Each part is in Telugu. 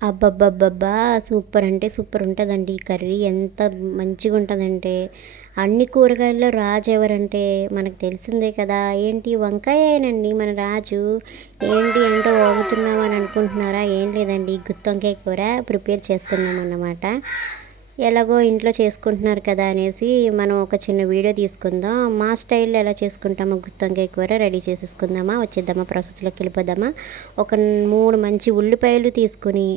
అబ్బబ్బబ్బబ్బా! సూపర్ అంటే సూపర్ ఉంటదండి ఈ కర్రీ. ఎంత మంచిగా ఉంటదంటే, అన్ని కూరగాయల్లో రాజు ఎవరంటే మనకు తెలిసిందే కదా! ఏంటి వంకాయేనండి మన రాజు. ఏంటి అంటే వాగుతున్నావు అని అనుకుంటున్నారా? ఏం లేదండి, గుత్తొంకాయ కూర ప్రిపేర్ చేస్తున్నామన్నమాట. ఎలాగో ఇంట్లో చేసుకుంటున్నారు కదా అనేసి మనం ఒక చిన్న వీడియో తీసుకుందాం. మా స్టైల్లో ఎలా చేసుకుంటామో గుత్తొంకాయ కూర రెడీ చేసేసుకుందామా? వచ్చేద్దామా? ప్రాసెస్లోకి వెళ్ళిపోదామా? ఒక 3 మంచి ఉల్లిపాయలు తీసుకుని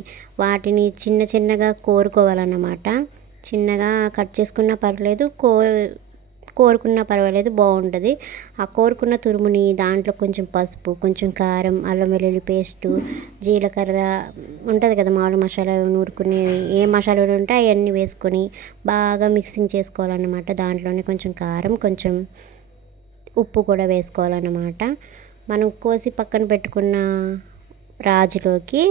వాటిని చిన్న చిన్నగా కోరుకోవాలన్నమాట. చిన్నగా కట్ చేసుకున్నా పర్లేదు, కోరుకున్నా పర్వాలేదు, బాగుంటుంది. ఆ కోరుకున్న తురుముని దాంట్లో కొంచెం పసుపు, కొంచెం కారం, అల్లం వెల్లుల్లి పేస్టు, జీలకర్ర ఉంటుంది కదా, మామూలు మసాలా నూరుకునేవి ఏ మసాలాలు ఉంటే అవన్నీ వేసుకొని బాగా మిక్సింగ్ చేసుకోవాలన్నమాట. దాంట్లోనే కొంచెం కారం, కొంచెం ఉప్పు కూడా వేసుకోవాలన్నమాట. మనం కోసి పక్కన పెట్టుకున్న రాజులోకి,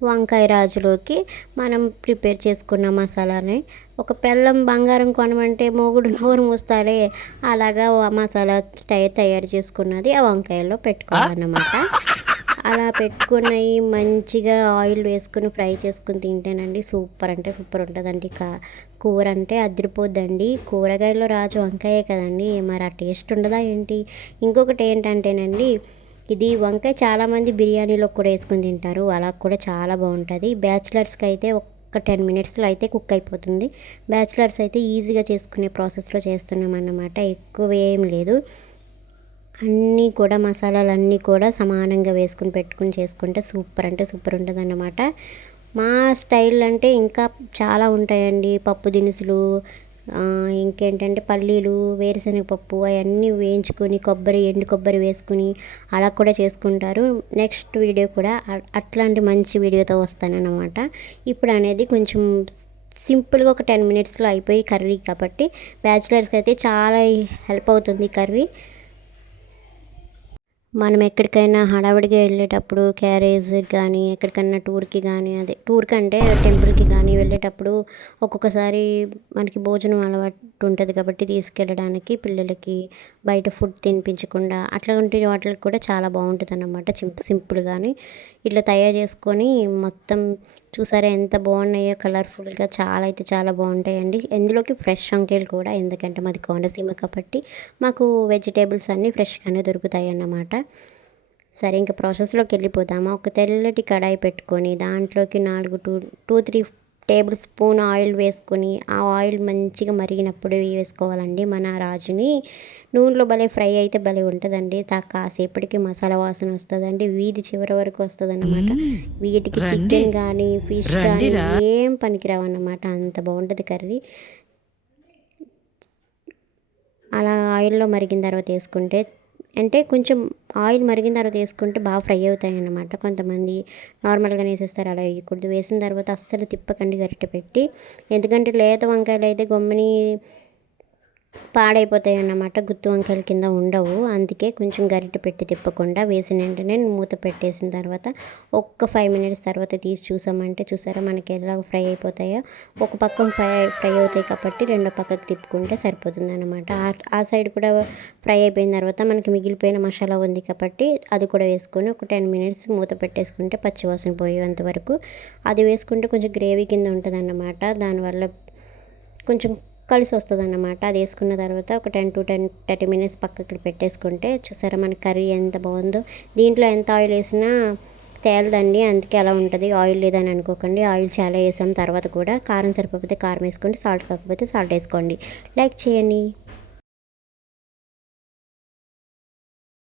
వంకాయ రాజులోకి మనం ప్రిపేర్ చేసుకున్న మసాలాని, ఒక పెళ్ళం బంగారం కొనమంటే మొగుడు నోరు మూస్తాడే, అలాగా మసాలా తయారు చేసుకున్నది ఆ వంకాయల్లో పెట్టుకోవాలన్నమాట. అలా పెట్టుకున్నవి మంచిగా ఆయిల్ వేసుకుని ఫ్రై చేసుకుని తింటేనండి సూపర్ అంటే సూపర్ ఉంటుందండి. కూర అంటే అదిరిపోద్దండి. కూరగాయల్లో రాజు వంకాయే కదండి, మరి ఆ టేస్ట్ ఉండదా ఏంటి? ఇంకొకటి ఏంటంటేనండి, ఇది వంకాయ చాలామంది బిర్యానీలో కూడా వేసుకొని తింటారు, అలా కూడా చాలా బాగుంటుంది. బ్యాచిలర్స్కి అయితే ఒక 10 మినిట్స్లో అయితే కుక్ అయిపోతుంది. బ్యాచిలర్స్ అయితే ఈజీగా చేసుకునే ప్రాసెస్లో చేస్తున్నాం అన్నమాట. ఎక్కువ ఏం లేదు, అన్నీ కూడా మసాలాలన్నీ కూడా సమానంగా వేసుకుని పెట్టుకుని చేసుకుంటే సూపర్ అంటే సూపర్ ఉంటుంది అన్నమాట. మా స్టైల్ అంటే ఇంకా చాలా ఉంటాయండి. పప్పు దినుసులు, ఇంకేంటంటే పల్లీలు, వేరుశనగపప్పు అవన్నీ వేయించుకొని ఎండు కొబ్బరి వేసుకుని అలా కూడా చేసుకుంటారు. నెక్స్ట్ వీడియో కూడా అట్లాంటి మంచి వీడియోతో వస్తానన్నమాట. ఇప్పుడు అనేది కొంచెం సింపుల్గా ఒక 10 మినిట్స్లో అయిపోయి కర్రీ కాబట్టి బ్యాచిలర్స్కి అయితే చాలా హెల్ప్ అవుతుంది కర్రీ. మనం ఎక్కడికైనా హడావిడిగా వెళ్ళేటప్పుడు క్యారేజ్ కానీ, ఎక్కడికన్నా టూర్కి కానీ, అదే టూర్కి అంటే టెంపుల్కి కానీ వెళ్ళేటప్పుడు ఒక్కొక్కసారి మనకి భోజనం అలవాటు ఉంటుంది కాబట్టి తీసుకెళ్ళడానికి పిల్లలకి బయట ఫుడ్ తినిపించకుండా అట్లాంటి వాటికి కూడా చాలా బాగుంటుంది అన్నమాట. సింపుల్గాని ఇట్లా తయారు చేసుకొని మొత్తం చూసారా ఎంత బాగున్నాయో, కలర్ఫుల్గా చాలా అయితే చాలా బాగుంటాయండి. ఇందులోకి ఫ్రెష్ వంకాయలు కూడా, ఎందుకంటే మాది కోనసీమ కాబట్టి మాకు వెజిటేబుల్స్ అన్నీ ఫ్రెష్గానే దొరుకుతాయి అన్నమాట. సరే, ఇంకా ప్రాసెస్లోకి వెళ్ళిపోదామా? ఒక తెల్లటి కడాయి పెట్టుకొని దాంట్లోకి 2-3 టేబుల్ స్పూన్ ఆయిల్ వేసుకొని ఆ ఆయిల్ మంచిగా మరిగినప్పుడు వేసుకోవాలండి మన రాజుని. నూనెలో భలే ఫ్రై అయితే భలే ఉంటుందండి. కాసేపటికి మసాలా వాసన వస్తుందండి, వీధి చివరి వరకు వస్తుంది అన్నమాట. వీటికి చికెన్ కానీ ఫిష్ కానీ ఏం పనికిరావు అన్నమాట, అంత బాగుంటుంది కర్రీ. అలా ఆయిల్లో మరిగిన తర్వాత వేసుకుంటే, అంటే కొంచెం ఆయిల్ మరిగిన తర్వాత వేసుకుంటే బాగా ఫ్రై అవుతాయి అన్నమాట. కొంతమంది నార్మల్గానే వేసేస్తారు, అలా వేయకూడదు. వేసిన తర్వాత అస్సలు తిప్పకండి గరిటె పెట్టి, ఎందుకంటే లేత వంకాయలు అయితే గమ్ముని పాడైపోతాయి అన్నమాట, గుత్తి వంకాయల కింద ఉండవు. అందుకే కొంచెం గరిటె పెట్టి తిప్పకుండా వేసిన వెంటనే మూత పెట్టేసిన తర్వాత ఒక్క 5 మినిట్స్ తర్వాత తీసి చూసామంటే చూసారా మనకి ఎలా ఫ్రై అయిపోతాయో. ఒక పక్క ఫ్రై అవుతాయి కాబట్టి రెండో పక్కకు తిప్పుకుంటే సరిపోతుంది అనమాట. ఆ సైడ్ కూడా ఫ్రై అయిపోయిన తర్వాత మనకి మిగిలిపోయిన మసాలా ఉంది కాబట్టి అది కూడా వేసుకొని ఒక 10 మినిట్స్ మూత పెట్టేసుకుంటే పచ్చివాసన పోయేంత వరకు అది వేసుకుంటే కొంచెం గ్రేవీ కింద ఉంటుంది అన్నమాట. దానివల్ల కొంచెం కలిసి వస్తుంది అన్నమాట. అది వేసుకున్న తర్వాత ఒక 10-30 మినిట్స్ పక్కకి పెట్టేసుకుంటే చూసారా మన కర్రీ ఎంత బాగుందో. దీంట్లో ఎంత ఆయిల్ వేసినా తేలదండి, అందుకే అలా ఉంటుంది. ఆయిల్ లేదని అనుకోకండి, ఆయిల్ చాలా వేసాం. తర్వాత కూడా కారం సరిపోతే కారం వేసుకోండి, సాల్ట్ కాకపోతే సాల్ట్ వేసుకోండి. లైక్ చేయండి.